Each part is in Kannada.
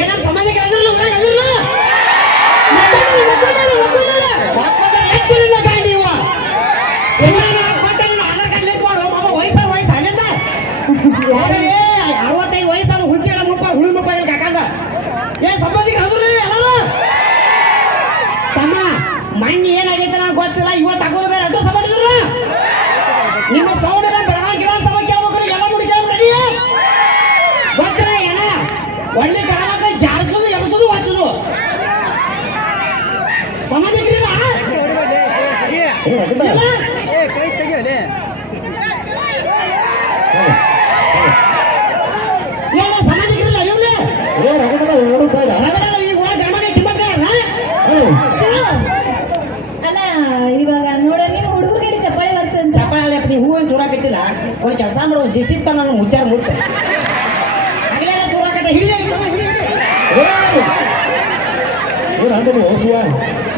ಏನಂತ ಸಮಾಜಕ್ಕೆ ಅರವತ್ತೈದು ವಯಸ್ಸಾಗ ಹುಂಚಿ ಹುಳಿ ರೂಪಾಯಿ ಕಾಕಾಗ ಏನ್ ಸಂಬಂಧಿಕ ಎಲ್ಲರೂ ತಮ್ಮ ಮಣ್ಣು ಏನಾಗೈತೆ ನನಗೆ ಗೊತ್ತಿಲ್ಲ. ಇವತ್ತು ಆಗೋದು ಬೇರೆ ಅಡ್ರೆಸ್ ಮಾಡಿದ್ರು ನಿಮ್ಮ ಸೌಂಡ್ ಬೆಳಗಾವಿ ಸಭೆ ಕೇಳ್ಬೇಕು ಎಲ್ಲ ಮುಡಿ ರೆಡಿ ಗೊತ್ತಿಲ್ಲ ಏನ ಒಳ್ಳೆ ಗ್ರಾಮಕ್ಕ ಜಾರಿಸೋದು ಎಬ್ಸೋದು ಹಚ್ಚೋದು ಸಮಾಜಕ್ರಿಲ್ಲ ಸಮಾಜಕ್ರಿಲ್ಲ ಈಗ ಅಲ್ಲ ಇವಾಗ ನೋಡ ನೀವು ಹುಡುಗರಿಗೆ ಚಪ್ಪಾಳೆ ಬರ್ಸ ಚಪ್ಪಾಳೆ ಅಲ್ಲ ನೀವು ಹೂವನ್ ಚೂರಾಕತ್ತಿಲ್ಲ ಒಂದು ಕೆಲಸ ಮಾಡೋ ಜಿಸಿಪ್ ತ ನಾನು ಮುಚ್ಚಾರ ಮುಚ್ಚ ಹಗಲೆಲ್ಲ ಚೂರಾಕತ್ತ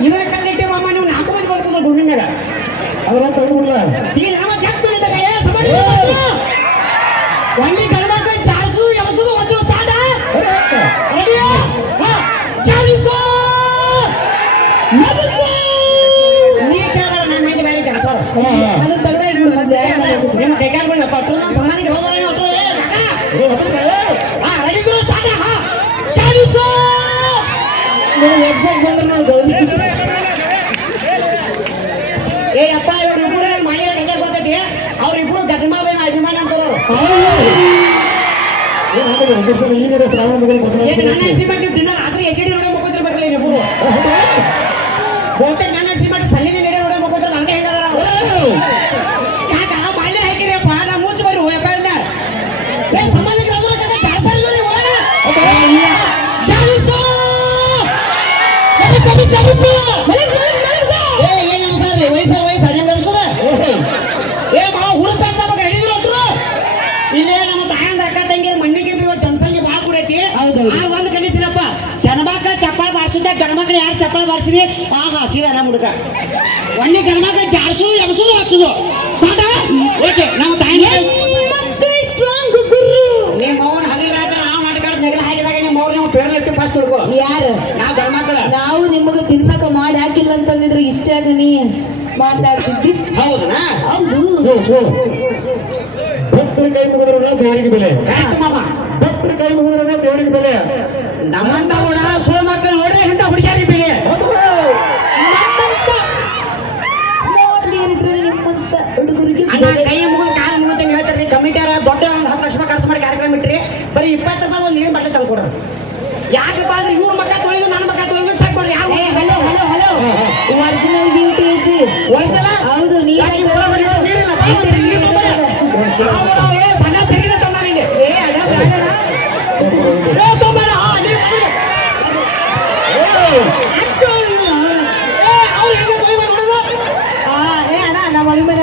ಇದನ್ನ ಕಣ್ಣಿಟ್ಟೆ ಮಾಮ ನೀವು 4 ಮಂದಿ ಬರ್ಕೊಂಡು ಭೂಮಿನಾಗ ಅದ್ರ ಈಗ ನಮ್ಮ ಒಳ್ಳೆ ಗಣಮಕ್ಕ ಜಾರಿಸು ಎಬ್ಸೋದು ಹೊಚ್ಚು ಸ್ಟಾರ್ಟ್ ರೆಡಿ ಜಾರಿಸು ನೀ ಕೇಳ ನನ್ನ ಮೈಗೆ ಬೇರೆ ಕೆಲಸ ಅದು ತಗಡ ನಿಮ್ಮ ಕೈಗಾರಿಕೆ ಪಟ್ಟು ಸಮಾಜಕ್ಕೆ ಹೋಗೋಣ ರೆಡಿ ಸ್ಟಾರ್ಟ್ ಜಾರಿಸು ಎಕ್ಸಾಕ್ಟ್ ಬಂದ್ರೆ ನಾವು ಏ ಅಪ್ಪ ಇವ್ರಿಬ್ರು ಮನೆ ಹೆಂಗೆ ಗೊತ್ತೈತಿ ಅವ್ರಿಬ್ರು ಗಜಮಾಬೆ ಅಭಿಮಾನ ಅಂತದವ್ರು ನನ್ನ ಅನ್ಸಿಮಟ್ ನೀವು ದಿನ ರಾತ್ರಿ HD ನೋಡೋ ಮುಕ್ಕೋತಿರ್ಬೇಕಲ್ಲ ನೀವು ಬಹುತೇಕ ನನ್ನ ಅನ್ಸಿಮಟ್ ಸಲ್ಲಿನ ನಡೆ ನೋಡೋ ಮುಕ್ಕೋತ್ರ ನನಗೆ ಹೆಂಗದಾರ ಯಾಕ ಬಾಲ್ಯ ಹಾಕಿರಪ್ಪ ನಾ ಮುಚ್ಚ ಬರ್ರಿ ಹೋಯಪ್ಪ ಏ ಸಮಾಜಕ್ಕೆ ರಾಜರ ಜಾರಿಸಲ್ಲ ನೀವು ಜಾರಿಸು ಏ ಮಾವ ಹುರು ಪಂಚಾಬ ಹಿಡಿದ್ರು ಅಂದ್ರು ಇಲ್ಲೇ ನಮ್ಮ ತಾಯಂದ ಅಕ್ಕ ತಂಗಿ ಮಣ್ಣಿಗಿದ್ರು ಜನಸಂಖ್ಯೆ ಭಾಳ ಕೂಡೈತಿ ಆ ಒಂದು ಕಂಡೀಷನಪ್ಪ ಗಣಮಕ್ಕ ಚಪ್ಪಾಳ ಬಾರಿಸಿದ್ದೆ ಗಣಮಕ್ಳು ಯಾರು ಚಪ್ಪಾಳ ಬಾರಿಸಿರಿ ಆಹಾ ಸೀದಾ ನಮ್ಮ ಹುಡುಗ ಒಳ್ಳೆ ಗಣಮಕ್ಕ ಜಾರಿಸೋದು ಎಬ್ಸೋದು ಹಚ್ಚೋದು ಸ್ಟಾರ್ಟ್ ಓಕೆ ನಮ್ಮ ತಾಯಿ ನಿಮ್ಮ ಮೌನ ಹಗಲು ರಾತ್ರಿ ನಾವು ನಾಟಕ ನೆಗಲ ಹಾಕಿದಾಗ ನಿಮ್ಮ ಮೌನ ನಿಮ್ಮ ಪೇರ್ ಲಿಫ್ಟ್ ಫಾಸ್ಟ್ ಹುಡುಗು ಯಾರು ನಾವು ಗಣಮಕ್ಕಳ ನಾವು ನಿಮಗೆ ತಿನ್ನಕ ಮಾಡಿ ಹಾಕಿಲ್ಲ ಅಂತಂದಿದ್ರೆ ಇಷ್ಟೇ ನೀ ಮಾತಾಡ್ತಿದ್ದಿ ಹೌದಾ ಹೌದು ಭಕ್ತರ ಕೈ ಮುಗಿದ್ರಲ್ಲ ದೇವರಿಗೆ ಬೆಲೆ ಮಾಮ ಭಕ್ತರ ಕೈ ಮುಗಿದ್ರಲ್ಲ ದೇವರಿಗೆ ಬೆಲೆ ನಮ್ಮಂತ ಕೂಡ ಸುಳ್ಳು ಮಕ್ಕಳು ನೋಡ್ರಿ ಇಂಥ ಹುಡುಗಿಯಾರಿ ಬೆಲೆ ನಿಮ್ಮಂತ ಹುಡುಗರಿಗೆ ಅಣ್ಣ ಕೈ ಮುಗಿದು ಕಾಲು ಮುಗಿದ ಹೇಳ್ತಾರ್ರಿ ಕಮಿಟಿಯರ ದೊಡ್ಡ ಒಂದು 10 ಲಕ್ಷ ಖರ್ಚು ಮಾಡಿ ಕಾರ್ಯಕ್ರಮ ಇಟ್ರಿ ಬರೀ 20 ರೂಪಾಯಿ ಒಂದು ನೀರು ಬಾಟ್ಲಿ ತಂದು ಕೊಡ್ರಿ ಯಾಕಪ್ಪ ಅಂದ್ರೆ ಇವ್ರ ಮಕ್ಕ ತೊಳೆದು ನನ್ನ ಮಕ್ಕ ತೊಳೆದು ಚೆಕ್ ಮಾಡ್ರಿ ಯಾವ hello hello hello original beauty ಐತಿ ಒಳ್ದಲ್ಲ ಹೌದು ಸಣ್ಣ ಚರಿನ ತಂದಾನಿಂದೆ ಅಣ್ಣ ನಮ್ಮ ಅಭಿಮಾನ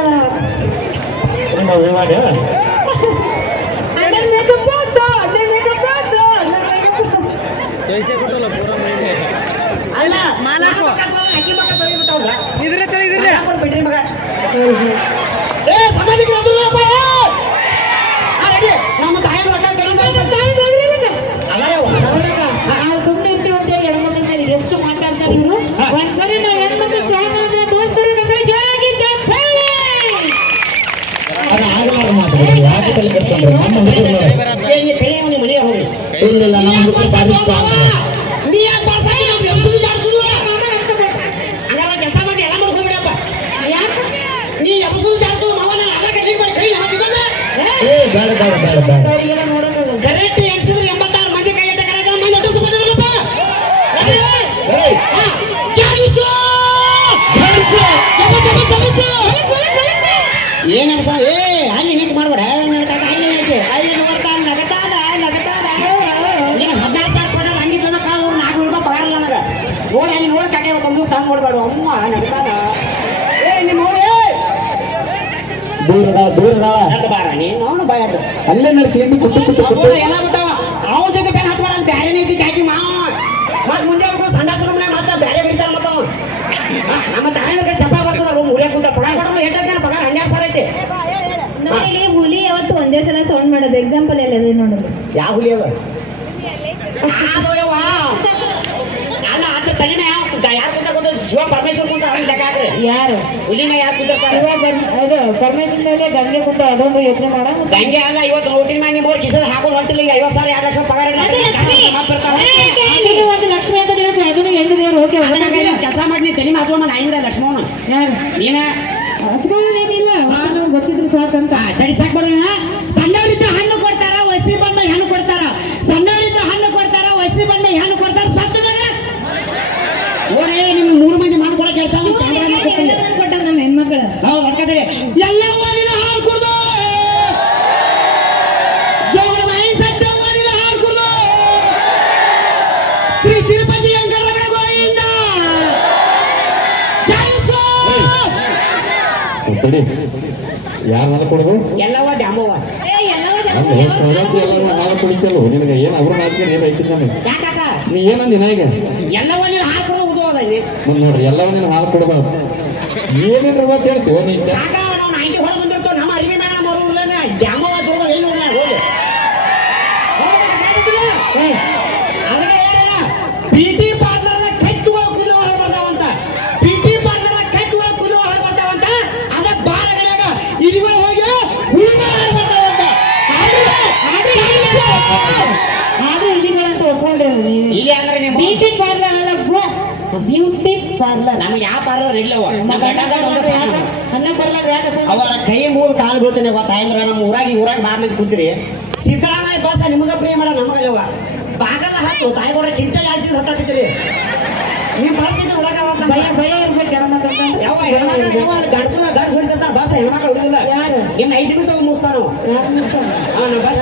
ಅಲ್ಲ ಅಕ್ಕಿ ಮಕ್ಕ ತೊಳಿಬಿಟ್ಟವ್ರ ಬಿಟ್ರಿ ಮಗ ಏ ಸಮಾಜಕ್ಕೆ ನಮ್ಮ ತಾಯಿ ಸುಮ್ಮನೆ ಇರ್ತೀವಿ ಅಂತ ಹೇಳಿ ಹೆಣ್ಮಕ್ಳ ಎಷ್ಟು ಮಾತಾಡ್ತಾರೆ ಇವರು ಒಂದ್ಸರಿ ನಾವು ಹೆಣ್ಮಕ್ಳು ಸ್ಟ್ರಾಂಗ್ ಅಂದ್ರೆ ತೋರಿಸ್ಕೊಡ್ಬೇಕಂದ್ರೆ ಜೋರಾಗಿ ಮನೆಗೆ ಹೋಗಿ ಕೆಲಸ ಮಾಡಿ ಎಲ್ಲ ಮಾಡ್ಕೊಂಡ್ಬಿಡಪ್ಪ ನೀ ಎಬ್ಸು ಜಾಡ್ಸು ಮಾವನ ಕೈ ಕರೆಕ್ಟ್ ಎಕ್ಸಿದ್ರೆ 86 ಮಂದಿ ಕೈ ಎಟ್ಟ ಕರೆದ ಮಂದಿ ಅಡ್ರೆಸ್ ಮಾಡಿದ್ರಪ್ಪ ಏನ್ ಅಬ್ಸ ಏ ಅಲ್ಲಿ ಹೀಗೆ ಮಾಡ್ಬೇಡ ಅಲ್ಲಿ ಅಲ್ಲಿ ನೋಡ್ತಾ ನಗತಾದ 16,000 ಕೊಟ್ಟ ಹಂಗಿ ಚಂದ ಕಾಳು 400 ರೂಪಾಯಿ ಪಗಾರ ಇಲ್ಲ ನನಗೆ ನೋಡಿ ಅಲ್ಲಿ ನೋಡಿ ಕಾಕೆ ಬಂದು ತಂದು ನೋಡ್ಬೇಡ ಅಮ್ಮ ನಗತಾದ ಏ ನಿಮ್ಮ ದೂರದ ಬಾರ ನೀನು ಅವನು ಭಯ ಅಲ್ಲೇ ನಡೆಸಿ ಕುಟ್ಟು ಎಲ್ಲ ಬಿಟ್ಟಾವ ಅವನ ಜೊತೆ ಬೇರೆ ಹತ್ಬೇಡ ಅಂತ ಬೇರೆ ನೀತಿ ಹಾಕಿ ಮತ್ ಮುಂಜಾನೆ ಸಂಡಾಸ ಮತ್ತೆ ಬೇರೆ ಬಿಡ್ತಾರ ಮತ್ತ ನಮ್ಮ ತಾಯಿನ ಚಪ್ಪ ಬರ್ತದ ಮುರಿಯ ಕುಂತ ಪಗಾರ ಕೊಡೋದು ಎಷ್ಟು ಪಗಾರ 12,000 ಐತಿ ಹುಲಿ ಯಾವತ್ತು ಒಂದೇ ಸಲ ಸೌಂಡ್ ಮಾಡೋದು ಎಕ್ಸಾಂಪಲ್ ಎಲ್ಲ ನೋಡೋದು ಯಾವ ಹುಲಿ ಅದ ಅದು ಯವ್ವ. ಅಲ್ಲ ಅದ್ರ ತಲೆನೇ ಯಾರು ಕುಂತ ಗೊತ್ತ ಶಿವ ಪರಮೇಶ್ವರ್ ಕುಂತ ಅವ್ನು ಜಗ ಹಾಕ್ರಿ ಯಾರು ಹುಲಿನ ಯಾರು ಕುಂತಿರ್ತಾರೆ ಅದು ಪರ್ಮಿಷನ್ ಮೇಲೆ ಗಂಗೆ ಕುಂತ ಅದೊಂದು ಯೋಚನೆ ಮಾಡ ಗಂಗೆ ಅಲ್ಲ ಇವತ್ತು ನೋಟಿನ ಮಾಡಿ ನಿಮ್ಮ ಕಿಸದ ಹಾಕೊಂಡು ಹೊಂಟಿಲ್ಲ ಈಗ 50 ಸಾವಿರ 2 ಲಕ್ಷ ಪಗಾರ ಇಲ್ಲ. ಒಂದು ಲಕ್ಷ್ಮಿ ಅಂತ ಹೇಳ್ತಾ ಅದನ್ನು ಹೆಣ್ಣು ದೇವ್ರು ಓಕೆ ಕೆಲಸ ಮಾಡಿ ನೀ ತಲೆ ಮಾತುವ ನಾಯಿಂದ ಲಕ್ಷ್ಮಣ ಯಾರು ನೀನ ಹಚ್ಕೊಳ್ಳೋದೇನಿಲ್ಲ ಗೊತ್ತಿದ್ರು ಸಾಕಂತ ಸರಿ ಸಾಕ್ ಬಿಡೋಣ. ಸಣ್ಣವರಿದ್ದ ಹಣ್ಣು ಕೊಡ್ತಾರ ವಯಸ್ಸಿ ಬಂದ ಹೆಣ್ಣು ಕೊಡ್ತಾರ. ಸಣ್ಣವರಿದ್ದ ಹಣ್ಣು ಕೊಡ್ತಾರ ವಯಸ್ಸಿ ಬಂದ ಹೆಣ್ಣು ಕೊಡ್ತಾರ. ಸತ್ತ ಮೇಲೆ ಓರೇ ನಿಮ್ಗೆ 3 ಮಂದಿ ಮಾಡಿ ಕೊಡೋ ಕೆಲಸ ಕೊಟ್ಟಾರ ನಮ್ಮ ಹೆಣ್ಮಕ್ಳು. ಹೌದು ಅನ್ಕತ್ತೀರಿ ಎಲ್ಲ ಊರಿನ ಹಾಲು ಕುಡ್ದು ಜೋಗಳ ಮೈ ಸದ್ದ ಊರಿನ ಹಾಲು ಕುಡ್ದು ಶ್ರೀ ತಿರುಪತಿ ವೆಂಕಟರಮಣ ಗೋವಿಂದ ಜಯಿಸು. ತಡಿ ಯಾರು ಹಾಲು ಕೊಡೋದು ಎಲ್ಲವ ಡ್ಯಾಮವ್ವ ಸೌಲಭ್ಯ ಎಲ್ಲ ಹಾಲು ಕುಡಿತಲ್ಲ ನಿನಗೆ ಏನು ಅವ್ರ ಹಾಕಿದ್ರೆ ಏನು ಐತಿ ನನಗೆ ಯಾಕಾಕ ನೀ ಏನಂದಿನ ಈಗ ಎಲ್ಲವ ನೀನು ಹಾಲು ಕುಡ್ದು ಉದುವಲ್ಲ ಇಲ್ಲಿ ಮುಂದೆ ನೋಡ್ರಿ ಎಲ್ಲವೂ ನೀನು ಹಾಲು ಕೊಡೋದು ಏನೇನು ಅಂತ ಹೇಳ್ತೀವ ನೀ ಯಾಕ ನಾವು 90 ಹೊಡೆ ಬಂದಿರ್ತೇವೆ ನಮ್ಮ ಅರಿವಿ ಮ್ಯಾಗ ನಮ್ಮ ಅವ್ರ ಊರ್ಲೇನ ಡ್ಯಾಮವ್ವ ದುರ್ಗ ಎಲ್ಲಿ ಊರ್ನಾಗ ಹೋಗಿ ಅದಕ್ಕೆ ಏನೇನ ಬ್ಯೂಟಿ ಪಾರ್ಲರ್ನ ಕಚ್ಚುವ ಕುದುರೆ ಹೊರಗೆ ಬರ್ತಾವಂತ. ಬ್ಯೂಟಿ ಪಾರ್ಲರ್ನ ಕಚ್ಚುವ ಕುದುರೆ ಹೊರಗೆ ಬರ್ತಾವಂತ. ಅದ ಬಾರಗಳಾಗ ಇಲಿಗಳು ಹೋಗಿ ಹುಡುಗರು ಹೊರಗೆ ಬರ್ತಾವಂತ. ಆದ್ರೂ ಇದಿಗಳಂತ ಒಪ್ಕೊಂಡ್ರಿ ನೀವು ಇಲ್ಲಿ ಅಂದ್ರೆ ನಿಮ್ಮ ಬ್ಯೂಟಿ ಪಾರ್ಲರ್ ಅಲ್ಲ ಬ್ಯೂಟಿ ಪಾರ್ಲರ್ ನಮಗೆ ಯಾವ ಪಾರ್ಲರ್ ಇಲ್ಲವ ನಮ್ಮ ಗಂಡಂದ ಒಂದು ಸಾಕು. ಅನ್ನ ಪಾರ್ಲರ್ ಯಾಕಪ್ಪ ಅವರ ಕೈ ಮೂರು ಕಾಲು ಬೀಳ್ತಾನೆ ಗೊತ್ತಾಯ್ದ್ರ ನಮ್ಮ ಊರಾಗ ಬಾರ್ ಮಂದಿ ಕುಂತೀರಿ ಸಿದ್ದರಾಮಯ್ಯ ಬಾಸ ನಿಮಗ ಪ್ರಿಯ ಮಾಡ ನಮಗಲ್ಲವ ಬಾಗಲ ಹಾಕು ತಾಯಿಗೌಡ ಕಿಂತ ಯಾಕೆ ಹತ್ತಾಕಿದ್ರಿ ನೀವು ಪರಿಸ್ಥಿತಿ ಒಳಗ ಭಯ ಭಯ ಇರ್ಬೇಕು ಹೆಣ್ಮಕ್ಳು ಯಾವ ಹೆಣ್ಮಕ್ಳು ಯಾವ ಗಂಡಸು ಹೊಡಿತಾರ ಬಸ್ ಹೆಣ್ಮಕ್ಳು ಹುಡುಗಿಲ್ಲ ಯಾರು ಇನ್ನು 5 ನಿಮಿಷ ಮುಗಿಸ್ತಾನು ನಮ್ಮ ಬಸ್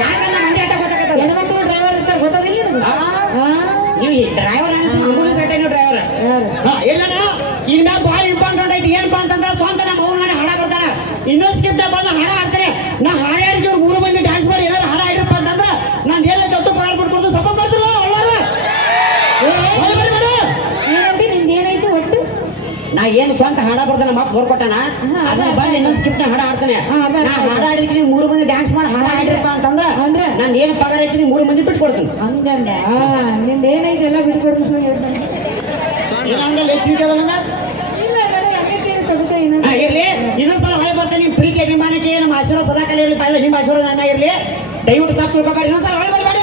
ಯಾಕಂದ್ರೆ ಮಂದಿ ಅಟ್ಟ ಗೊತ್ತಾಗತ್ತ ಹೆಣ್ಮಕ್ಳು ಡ್ರೈವರ್ ಇರ್ತಾರೆ ಗೊತ್ತದಿಲ್ಲ ನೀವು ಡ್ರೈವರ್ ಅನಿಸ್ ಆಂಬುಲೆನ್ಸ್ ಅಟ್ಟ ನೀವು ಡ್ರೈವರ್ ಇಲ್ಲ ಇನ್ನ ಭಾಳ ಇಂಪಾರ್ಟೆಂಟ್ ಐತಿ ಏನಪ್ಪಾ ಅಂತಂದ್ರೆ ಸ್ವಂತ ನಮ್ಮ ಅವ್ನ ಮಾಡಿ ಹಾಡ ಬರ್ತಾನ ಇನ್ನೊಂದು ಸ್ಕಿಪ್ಟ ಬಂದು ಹಾಡ ಹಾಡ್ತಾರೆ ನಾ ಹಾಡ್ಯಾರಿಗೆ ಇವ್ರು 3 ಮಂದಿ ಡ್ಯಾನ್ಸ್ ಮಾಡಿ ಏನಾರು ಹಾಡ ಹಾಡಿರಪ್ಪ ಅಂತಂದ್ರೆ ನಾನು ಎಲ್ಲ ಜೊತೆ ಪಗಾರ ಕೊಟ್ಕೊಡ್ದು ಸಪೋರ್ಟ್ ಮಾಡ್ತಿಲ್ಲ ಒಳ್ಳಾರ ಏನಂತೆ ನಿಂದ ಏನೈತಿ ಒಟ್ಟು ನಾ ಏನು ಸ್ವಂತ ಹಾಡ ಬರ್ತಾನ ಮಪ್ಪ ಬರ್ಕೊಟ್ಟಾನ ಅದನ್ನ ಬಂದು ಇನ್ನೊಂದು ಸ್ಕಿಪ್ಟ ಹಾಡ ಹಾಡ್ತಾನೆ ನಾ ಹಾಡ ಹಾಡಿರ್ತೀನಿ 3 ಮಂದಿ ಡ್ಯಾನ್ಸ್ ಮಾಡಿ ಹಾಡ ಹಾಡಿರಪ್ಪ ಅಂತಂದ್ರೆ ಅಂದ್ರೆ ನಾನು ಏನು ಪಗಾರ ಐತಿ 3 ಮಂದಿ ಬಿಟ್ಟು ಕೊಡ್ತೀನಿ ಹಂಗಂದ ನಿಂದ ಏನೈತಿ ಎಲ್ಲ ಬಿಟ್ಕೊಡ್ಬೇಕು ಇಲ್ಲ ಹಂಗಲ್ಲ ತಿಳ್ಕೋದಲ್ಲ ಇಲ್ಲ ನನಗೆ ಅಗತ್ಯ ಇರುತ್ತೆ ಏನಂತ ಇರ್ಲಿ ಇನ್ನೊಂದ್ಸಲ ಹೊಳೆ ಬರ್ತೇನೆ ನಿಮ್ಮ ಪ್ರೀತಿ ಅಭಿಮಾನಕ್ಕೆ ನಮ್ಮ ಆಶೀರ್ವಾದ ಸದಾ ಕಾಲ ಇರಲಿ ನಿಮ್ಮ ಆಶೀರ್ವಾದ ನನ್ನ ಇರಲಿ ದಯವಿಟ್ಟು ತಪ್ಪು ತಿಳ್ಕೊಬೇಡಿ ಇನ್ನೊಂದ್ಸಲ ಹೊಳೆ ಬರಬೇಡಿ